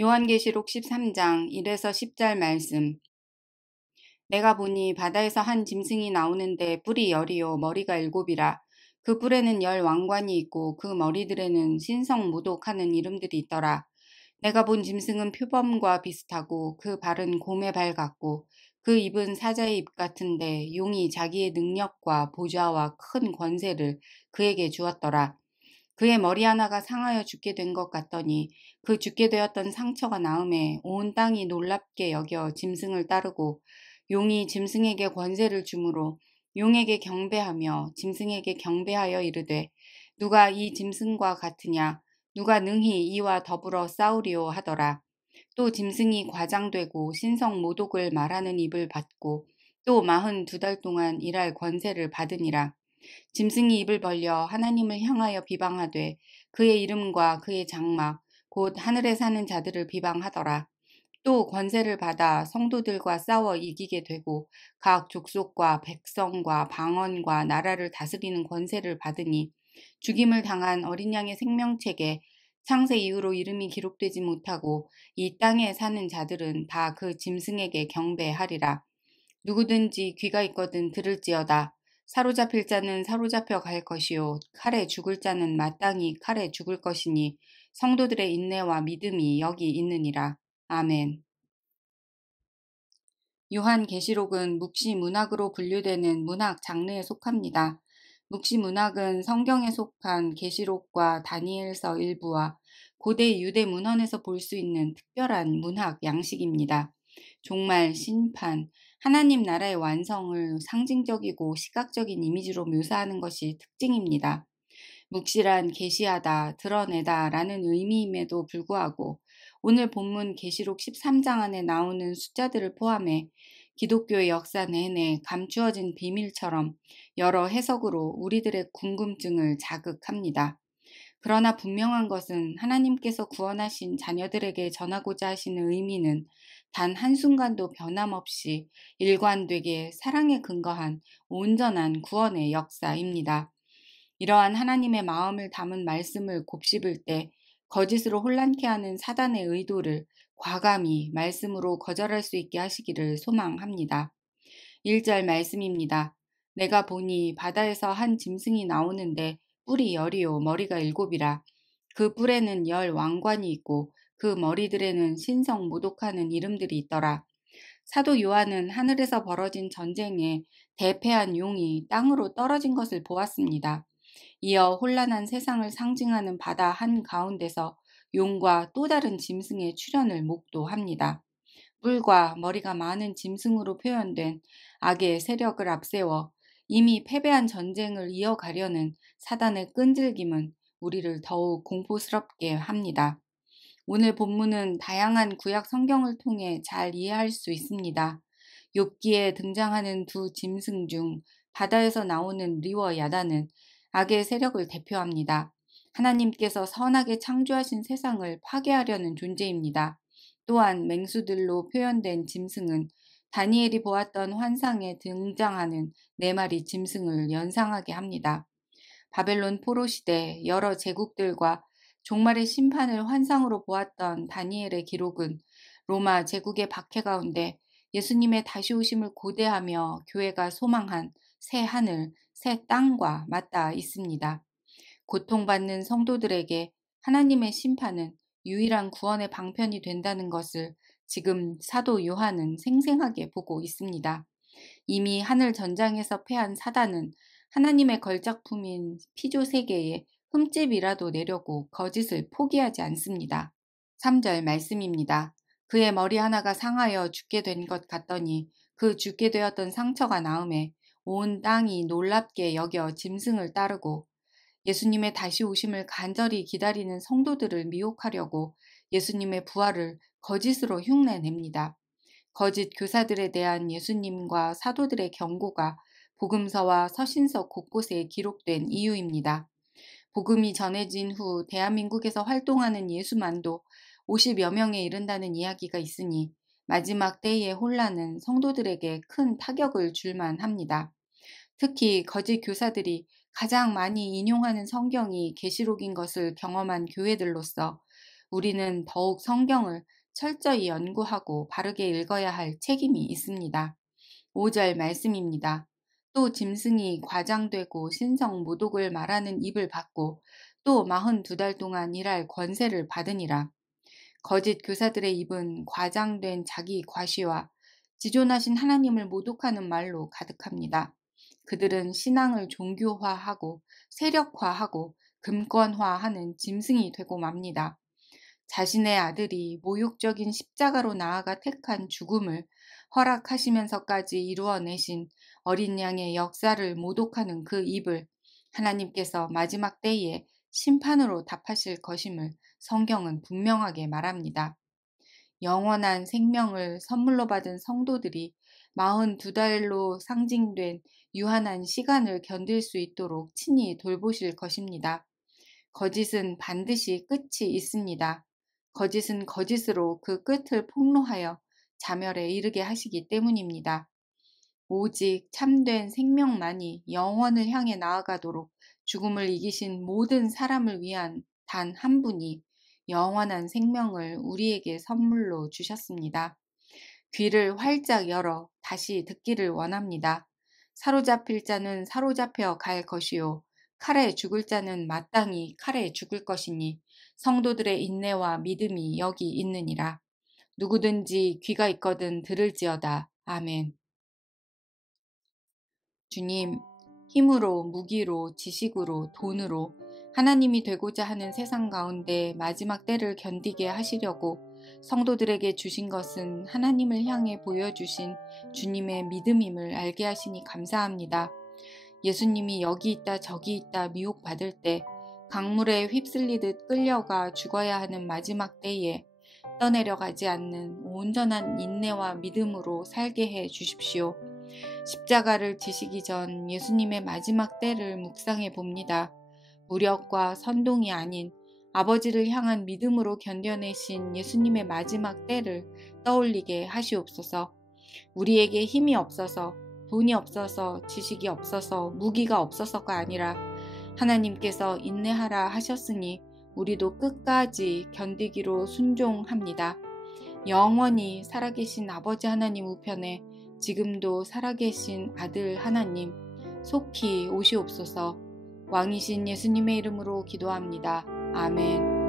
요한계시록 13장 1에서 10절 말씀. 내가 보니 바다에서 한 짐승이 나오는데 뿔이 열이요 머리가 일곱이라. 그 뿔에는 열 왕관이 있고 그 머리들에는 신성모독하는 이름들이 있더라. 내가 본 짐승은 표범과 비슷하고 그 발은 곰의 발 같고 그 입은 사자의 입 같은데 용이 자기의 능력과 보좌와 큰 권세를 그에게 주었더라. 그의 머리 하나가 상하여 죽게 된 것 같더니 그 죽게 되었던 상처가 나음에 온 땅이 놀랍게 여겨 짐승을 따르고 용이 짐승에게 권세를 주므로 용에게 경배하며 짐승에게 경배하여 이르되 누가 이 짐승과 같으냐 누가 능히 이와 더불어 싸우리오 하더라. 또 짐승이 과장되고 신성 모독을 말하는 입을 받고 또 42달 동안 일할 권세를 받으니라. 짐승이 입을 벌려 하나님을 향하여 비방하되 그의 이름과 그의 장막 곧 하늘에 사는 자들을 비방하더라. 또 권세를 받아 성도들과 싸워 이기게 되고 각 족속과 백성과 방언과 나라를 다스리는 권세를 받으니 죽임을 당한 어린 양의 생명책에 창세 이후로 이름이 기록되지 못하고 이 땅에 사는 자들은 다 그 짐승에게 경배하리라. 누구든지 귀가 있거든 들을지어다. 사로잡힐 자는 사로잡혀 갈 것이요 칼에 죽을 자는 마땅히 칼에 죽을 것이니 성도들의 인내와 믿음이 여기 있느니라. 아멘. 요한계시록은 묵시문학으로 분류되는 문학 장르에 속합니다. 묵시문학은 성경에 속한 계시록과 다니엘서 일부와 고대 유대 문헌에서 볼 수 있는 특별한 문학 양식입니다. 종말, 심판, 하나님 나라의 완성을 상징적이고 시각적인 이미지로 묘사하는 것이 특징입니다. 묵시란 계시하다, 드러내다 라는 의미임에도 불구하고 오늘 본문 계시록 13장 안에 나오는 숫자들을 포함해 기독교의 역사 내내 감추어진 비밀처럼 여러 해석으로 우리들의 궁금증을 자극합니다. 그러나 분명한 것은 하나님께서 구원하신 자녀들에게 전하고자 하시는 의미는 단 한순간도 변함없이 일관되게 사랑에 근거한 온전한 구원의 역사입니다. 이러한 하나님의 마음을 담은 말씀을 곱씹을 때 거짓으로 혼란케 하는 사단의 의도를 과감히 말씀으로 거절할 수 있게 하시기를 소망합니다. 1절 말씀입니다. 내가 보니 바다에서 한 짐승이 나오는데 뿔이 열이요 머리가 일곱이라. 그 뿔에는 열 왕관이 있고 그 머리들에는 신성 모독하는 이름들이 있더라. 사도 요한은 하늘에서 벌어진 전쟁에 대패한 용이 땅으로 떨어진 것을 보았습니다. 이어 혼란한 세상을 상징하는 바다 한가운데서 용과 또 다른 짐승의 출현을 목도합니다. 뿔과 머리가 많은 짐승으로 표현된 악의 세력을 앞세워 이미 패배한 전쟁을 이어가려는 사단의 끈질김은 우리를 더욱 공포스럽게 합니다. 오늘 본문은 다양한 구약 성경을 통해 잘 이해할 수 있습니다. 욥기에 등장하는 두 짐승 중 바다에서 나오는 리와 야단은 악의 세력을 대표합니다. 하나님께서 선하게 창조하신 세상을 파괴하려는 존재입니다. 또한 맹수들로 표현된 짐승은 다니엘이 보았던 환상에 등장하는 네 마리 짐승을 연상하게 합니다. 바벨론 포로 시대 여러 제국들과 종말의 심판을 환상으로 보았던 다니엘의 기록은 로마 제국의 박해 가운데 예수님의 다시 오심을 고대하며 교회가 소망한 새 하늘, 새 땅과 맞닿아 있습니다. 고통받는 성도들에게 하나님의 심판은 유일한 구원의 방편이 된다는 것을 지금 사도 요한은 생생하게 보고 있습니다. 이미 하늘 전장에서 패한 사단은 하나님의 걸작품인 피조 세계에 흠집이라도 내려고 거짓을 포기하지 않습니다. 3절 말씀입니다. 그의 머리 하나가 상하여 죽게 된 것 같더니 그 죽게 되었던 상처가 나음에 온 땅이 놀랍게 여겨 짐승을 따르고 예수님의 다시 오심을 간절히 기다리는 성도들을 미혹하려고 예수님의 부활을 거짓으로 흉내냅니다. 거짓 교사들에 대한 예수님과 사도들의 경고가 복음서와 서신서 곳곳에 기록된 이유입니다. 복음이 전해진 후 대한민국에서 활동하는 예수만도 50여 명에 이른다는 이야기가 있으니 마지막 때의 혼란은 성도들에게 큰 타격을 줄만 합니다. 특히 거짓 교사들이 가장 많이 인용하는 성경이 계시록인 것을 경험한 교회들로서 우리는 더욱 성경을 철저히 연구하고 바르게 읽어야 할 책임이 있습니다. 5절 말씀입니다. 또 짐승이 과장되고 신성 모독을 말하는 입을 받고 또 42달 동안 일할 권세를 받으니라. 거짓 교사들의 입은 과장된 자기 과시와 지존하신 하나님을 모독하는 말로 가득합니다. 그들은 신앙을 종교화하고 세력화하고 금권화하는 짐승이 되고 맙니다. 자신의 아들이 모욕적인 십자가로 나아가 택한 죽음을 허락하시면서까지 이루어내신 어린 양의 역사를 모독하는 그 입을 하나님께서 마지막 때에 심판으로 답하실 것임을 성경은 분명하게 말합니다. 영원한 생명을 선물로 받은 성도들이 42달로 상징된 유한한 시간을 견딜 수 있도록 친히 돌보실 것입니다. 거짓은 반드시 끝이 있습니다. 거짓은 거짓으로 그 끝을 폭로하여 자멸에 이르게 하시기 때문입니다. 오직 참된 생명만이 영원을 향해 나아가도록 죽음을 이기신 모든 사람을 위한 단 한 분이 영원한 생명을 우리에게 선물로 주셨습니다. 귀를 활짝 열어 다시 듣기를 원합니다. 사로잡힐 자는 사로잡혀 갈 것이요 칼에 죽을 자는 마땅히 칼에 죽을 것이니 성도들의 인내와 믿음이 여기 있느니라. 누구든지 귀가 있거든 들을지어다. 아멘. 주님, 힘으로, 무기로, 지식으로, 돈으로 하나님이 되고자 하는 세상 가운데 마지막 때를 견디게 하시려고 성도들에게 주신 것은 하나님을 향해 보여주신 주님의 믿음임을 알게 하시니 감사합니다. 예수님이 여기 있다 저기 있다 미혹받을 때 강물에 휩쓸리듯 끌려가 죽어야 하는 마지막 때에 떠내려가지 않는 온전한 인내와 믿음으로 살게 해 주십시오. 십자가를 지시기 전 예수님의 마지막 때를 묵상해 봅니다. 무력과 선동이 아닌 아버지를 향한 믿음으로 견뎌내신 예수님의 마지막 때를 떠올리게 하시옵소서. 우리에게 힘이 없어서, 돈이 없어서, 지식이 없어서, 무기가 없어서가 아니라 하나님께서 인내하라 하셨으니 우리도 끝까지 견디기로 순종합니다. 영원히 살아계신 아버지 하나님 우편에 지금도 살아계신 아들 하나님 속히 오시옵소서. 왕이신 예수님의 이름으로 기도합니다. 아멘.